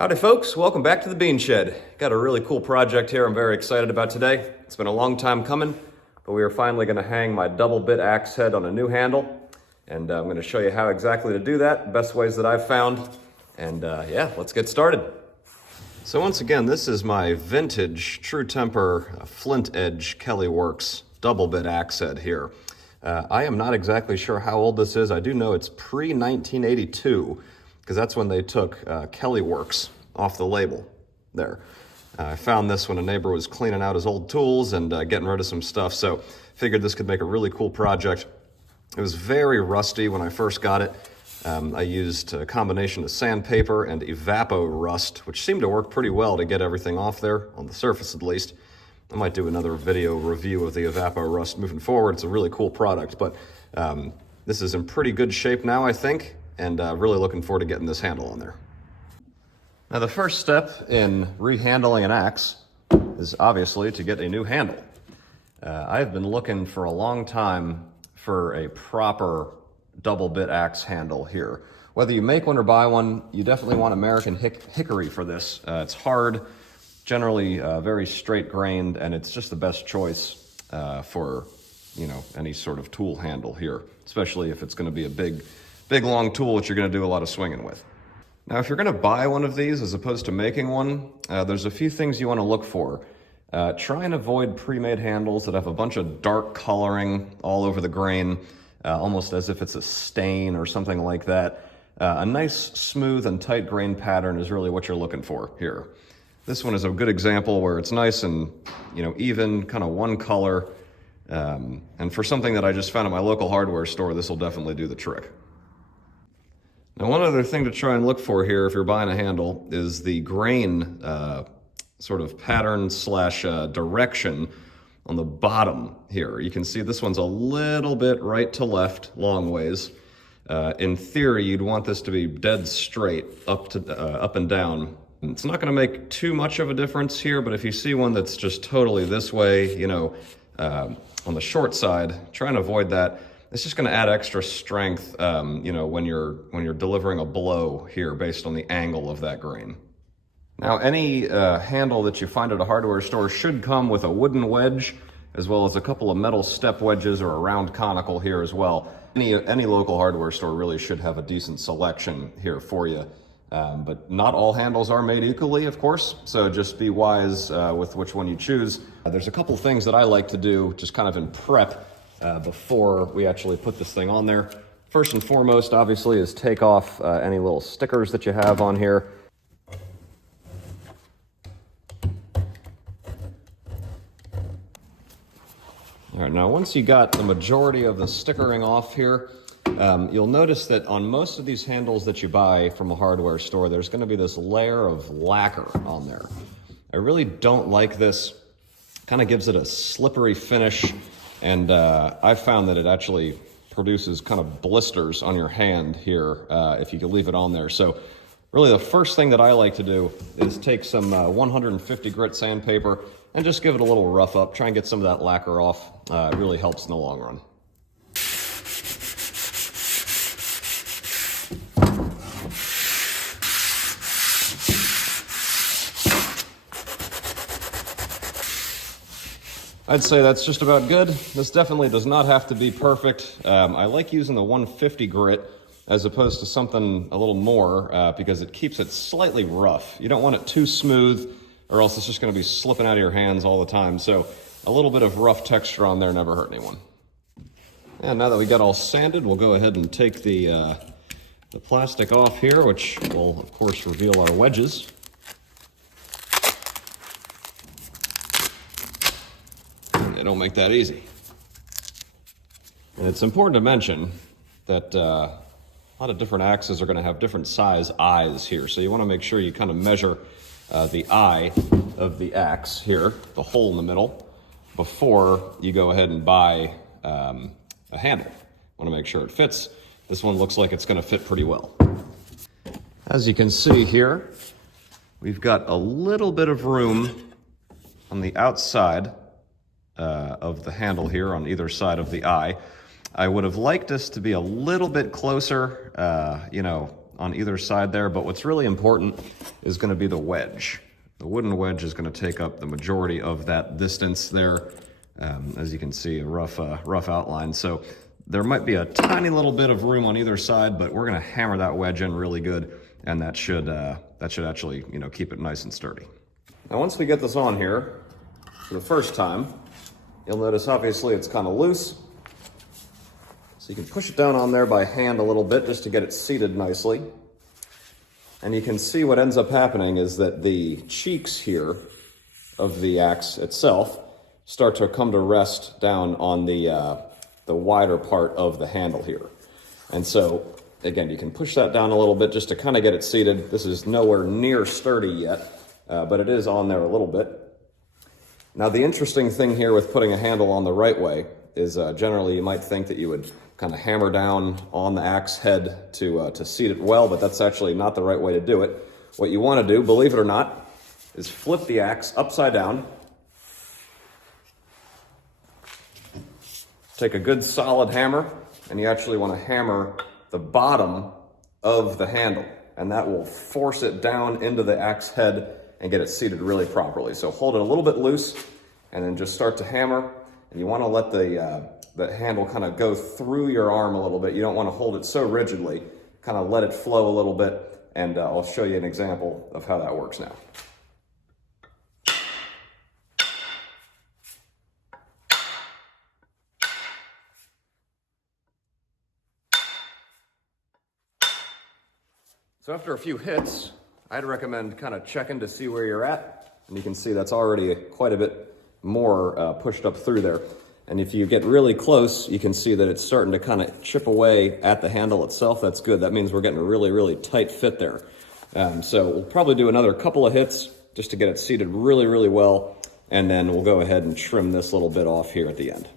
Howdy folks, welcome back to the Bean Shed. Got a really cool project here I'm very excited about today. It's been a long time coming, but we are finally going to hang my double bit axe head on a new handle. And I'm going to show you how exactly to do that, best ways that I've found. And yeah, let's get started. So once again, this is my vintage True Temper Flint Edge Kelly Works double bit axe head here. I am not exactly sure how old this is. I do know it's pre-1982. Because that's when they took Kelly Works off the label there. I found this when a neighbor was cleaning out his old tools and getting rid of some stuff, so figured this could make a really cool project. It was very rusty when I first got it. I used a combination of sandpaper and Evapo rust, which seemed to work pretty well to get everything off there, on the surface at least. I might do another video review of the Evapo rust moving forward. It's a really cool product, but this is in pretty good shape now, I think. And really looking forward to getting this handle on there. Now the first step in rehandling an axe is obviously to get a new handle. I've been looking for a long time for a proper double bit axe handle here. Whether you make one or buy one, you definitely want American hickory for this. It's hard, generally very straight grained, and it's just the best choice for any sort of tool handle here, especially if it's going to be a big long tool that you're going to do a lot of swinging with. Now, if you're going to buy one of these as opposed to making one, there's a few things you want to look for. Try and avoid pre-made handles that have a bunch of dark coloring all over the grain, almost as if it's a stain or something like that. A nice, smooth, and tight grain pattern is really what you're looking for here. This one is a good example where it's nice and even, kind of one color. And for something that I just found at my local hardware store, this will definitely do the trick. Now, one other thing to try and look for here if you're buying a handle is the grain sort of pattern slash direction on the bottom here. You can see this one's a little bit right to left, long ways. In theory, you'd want this to be dead straight up and down. It's not going to make too much of a difference here, but if you see one that's just totally this way, on the short side, try and avoid that. It's just going to add extra strength, when you're delivering a blow here based on the angle of that grain. Now, any handle that you find at a hardware store should come with a wooden wedge, as well as a couple of metal step wedges or a round conical here as well. Any local hardware store really should have a decent selection here for you. But not all handles are made equally, of course, so just be wise with which one you choose. There's a couple things that I like to do just kind of in prep before we actually put this thing on there. First and foremost, obviously, is take off any little stickers that you have on here. All right, now once you got the majority of the stickering off here, you'll notice that on most of these handles that you buy from a hardware store, there's going to be this layer of lacquer on there. I really don't like this. Kind of gives it a slippery finish. And I found that it actually produces kind of blisters on your hand here if you can leave it on there. So really the first thing that I like to do is take some 150 grit sandpaper and just give it a little rough up. Try and get some of that lacquer off. It really helps in the long run. I'd say that's just about good. This definitely does not have to be perfect. I like using the 150 grit as opposed to something a little more because it keeps it slightly rough. You don't want it too smooth or else it's just going to be slipping out of your hands all the time. So a little bit of rough texture on there never hurt anyone. And now that we got all sanded, we'll go ahead and take the plastic off here, which will, of course, reveal our wedges. They don't make that easy. And it's important to mention that a lot of different axes are going to have different size eyes here. So you want to make sure you kind of measure the eye of the axe here, the hole in the middle, before you go ahead and buy a handle. You want to make sure it fits. This one looks like it's going to fit pretty well. As you can see here, we've got a little bit of room on the outside of the handle here on either side of the eye. I would have liked this to be a little bit closer, on either side there, but what's really important is going to be the wedge. The wooden wedge is going to take up the majority of that distance there. As you can see, a rough outline. So there might be a tiny little bit of room on either side, but we're going to hammer that wedge in really good, and that should actually, you know, keep it nice and sturdy. Now, once we get this on here for the first time, you'll notice obviously it's kind of loose. So you can push it down on there by hand a little bit just to get it seated nicely. And you can see what ends up happening is that the cheeks here of the axe itself start to come to rest down on the wider part of the handle here. And so, again, you can push that down a little bit just to kind of get it seated. This is nowhere near sturdy yet, but it is on there a little bit. Now, the interesting thing here with putting a handle on the right way is generally you might think that you would kind of hammer down on the axe head to seat it well, but that's actually not the right way to do it. What you want to do, believe it or not, is flip the axe upside down. Take a good solid hammer, and you actually want to hammer the bottom of the handle, and that will force it down into the axe head and get it seated really properly. So hold it a little bit loose, and then just start to hammer, and you want to let the handle kind of go through your arm a little bit. You don't want to hold it so rigidly. Kind of let it flow a little bit, and I'll show you an example of how that works now. So after a few hits, I'd recommend kind of checking to see where you're at. And you can see that's already quite a bit more pushed up through there. And if you get really close, you can see that it's starting to kind of chip away at the handle itself. That's good. That means we're getting a really, really tight fit there. So we'll probably do another couple of hits just to get it seated really, really well. And then we'll go ahead and trim this little bit off here at the end.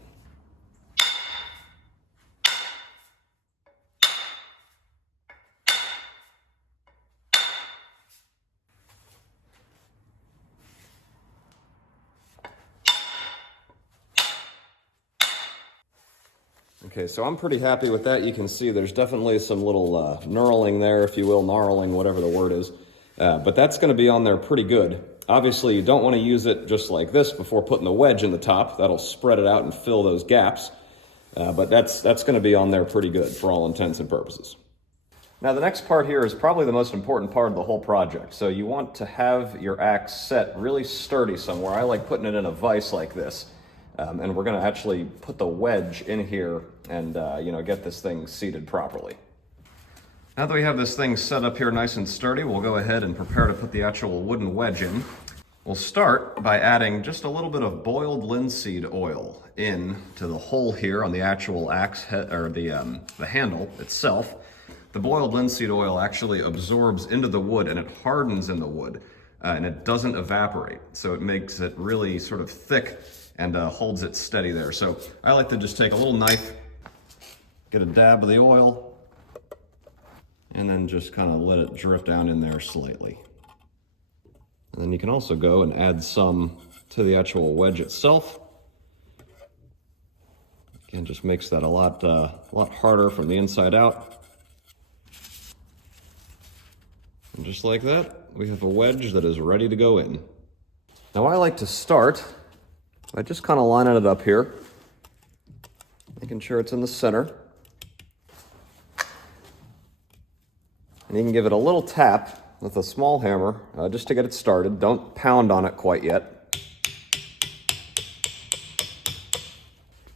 Okay, so I'm pretty happy with that. You can see there's definitely some little knurling there, if you will, gnarling, whatever the word is. But that's going to be on there pretty good. Obviously, you don't want to use it just like this before putting the wedge in the top. That'll spread it out and fill those gaps. But that's going to be on there pretty good for all intents and purposes. Now, the next part here is probably the most important part of the whole project. So you want to have your axe set really sturdy somewhere. I like putting it in a vise like this. And we're going to actually put the wedge in here and get this thing seated properly. Now that we have this thing set up here nice and sturdy, we'll go ahead and prepare to put the actual wooden wedge in. We'll start by adding just a little bit of boiled linseed oil in to the hole here on the actual axe head, or the handle itself. The boiled linseed oil actually absorbs into the wood and it hardens in the wood, and it doesn't evaporate. So it makes it really sort of thick and holds it steady there. So I like to just take a little knife, get a dab of the oil, and then just kind of let it drip down in there slightly. And then you can also go and add some to the actual wedge itself. Again, just makes that a lot harder from the inside out. And just like that, we have a wedge that is ready to go in. Now I like to start by just kind of lining it up here, making sure it's in the center. And you can give it a little tap with a small hammer just to get it started. Don't pound on it quite yet.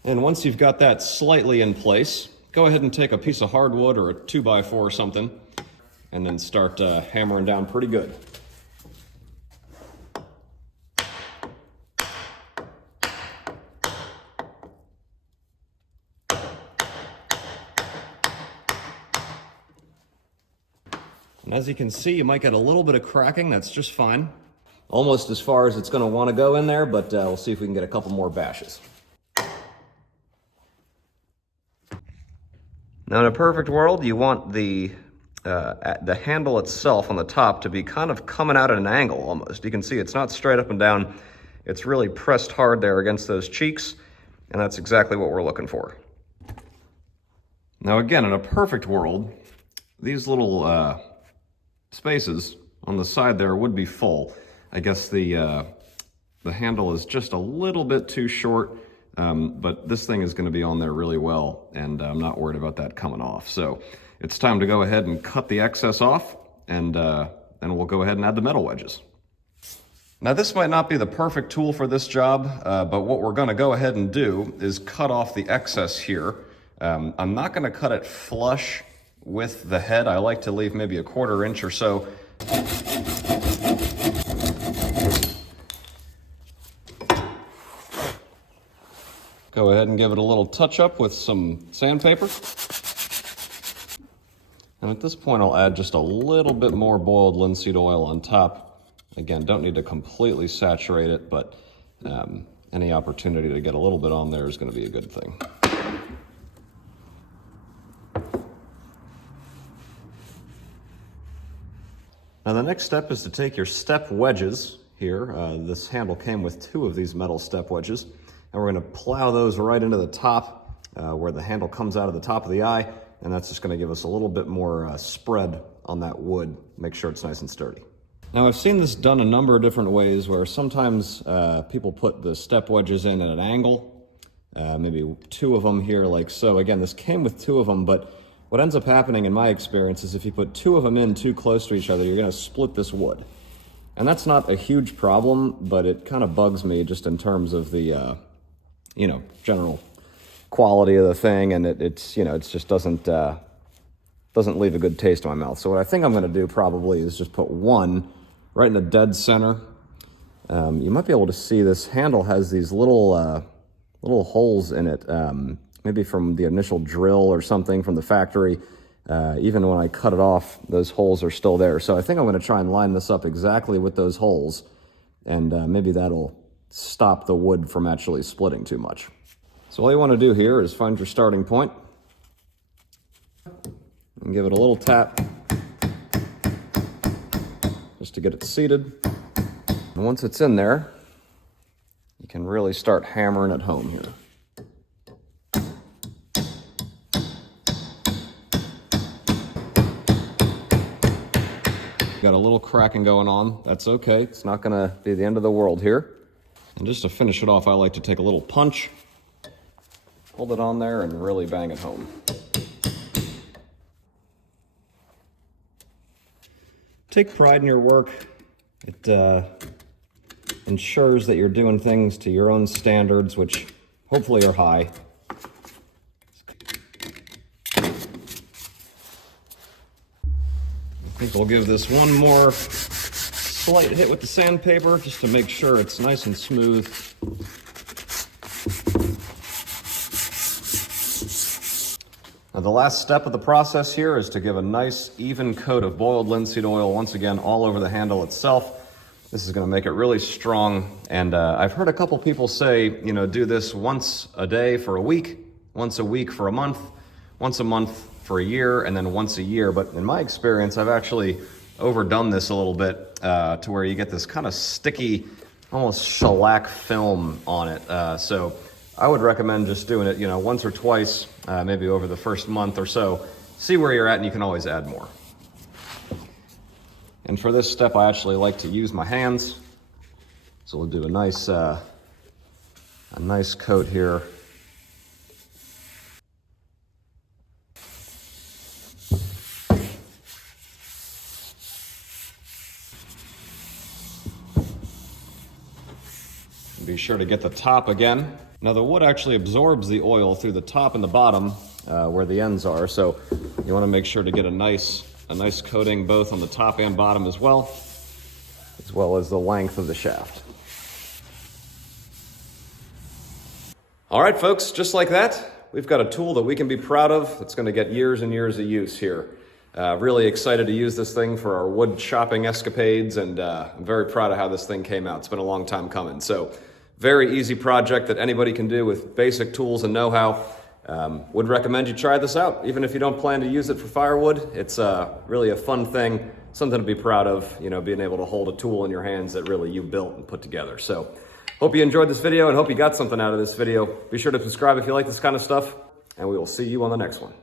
And once you've got that slightly in place, go ahead and take a piece of hardwood or a 2x4 or something, and then start hammering down pretty good. And as you can see, you might get a little bit of cracking. That's just fine. Almost as far as it's going to want to go in there, but we'll see if we can get a couple more bashes. Now, in a perfect world, you want the handle itself on the top to be kind of coming out at an angle almost. You can see it's not straight up and down. It's really pressed hard there against those cheeks, and that's exactly what we're looking for. Now, again, in a perfect world, these little spaces on the side there would be full. I guess the handle is just a little bit too short, but this thing is going to be on there really well, and I'm not worried about that coming off. So it's time to go ahead and cut the excess off, and we'll go ahead and add the metal wedges. Now this might not be the perfect tool for this job, but what we're going to go ahead and do is cut off the excess here. I'm not going to cut it flush with the head. I like to leave maybe a 1/4 inch or so. Go ahead and give it a little touch up with some sandpaper. And at this point I'll add just a little bit more boiled linseed oil on top. Again, don't need to completely saturate it, but any opportunity to get a little bit on there is going to be a good thing. Now the next step is to take your step wedges here. This handle came with 2 of these metal step wedges, and we're going to plow those right into the top where the handle comes out of the top of the eye, and that's just going to give us a little bit more spread on that wood, make sure it's nice and sturdy. Now I've seen this done a number of different ways, where sometimes people put the step wedges in at an angle, maybe 2 of them here like so. Again, this came with 2 of them, but what ends up happening in my experience is if you put 2 of them in too close to each other, you're going to split this wood. And that's not a huge problem, but it kind of bugs me just in terms of the, general quality of the thing, and it just doesn't leave a good taste in my mouth. So what I think I'm going to do probably is just put 1 right in the dead center. You might be able to see this handle has these little holes in it, maybe from the initial drill or something from the factory. Even when I cut it off, those holes are still there. So I think I'm going to try and line this up exactly with those holes, and maybe that'll stop the wood from actually splitting too much. So all you want to do here is find your starting point and give it a little tap just to get it seated. And once it's in there, you can really start hammering it home here. Got a little cracking going on. That's okay. It's not going to be the end of the world here. And just to finish it off, I like to take a little punch, hold it on there, and really bang it home. Take pride in your work. It ensures that you're doing things to your own standards, which hopefully are high. I think we'll give this one more slight hit with the sandpaper just to make sure it's nice and smooth. Now the last step of the process here is to give a nice even coat of boiled linseed oil, once again all over the handle itself. This is going to make it really strong, and I've heard a couple people say, do this once a day for a week, once a week for a month, once a month for a year, and then once a year. But in my experience, I've actually overdone this a little bit to where you get this kind of sticky, almost shellac film on it. So I would recommend just doing it, once or twice, maybe over the first month or so. See where you're at, and you can always add more. And for this step, I actually like to use my hands. So we'll do a nice coat here. Be sure to get the top again. Now the wood actually absorbs the oil through the top and the bottom where the ends are, so you want to make sure to get a nice coating both on the top and bottom as well as the length of the shaft. All right, folks, just like that, we've got a tool that we can be proud of. It's going to get years and years of use here. Really excited to use this thing for our wood chopping escapades, and I'm very proud of how this thing came out. It's been a long time coming. So very easy project that anybody can do with basic tools and know-how. Would recommend you try this out. Even if you don't plan to use it for firewood, it's really a fun thing, something to be proud of, being able to hold a tool in your hands that really you built and put together. So hope you enjoyed this video and hope you got something out of this video. Be sure to subscribe if you like this kind of stuff, and we will see you on the next one.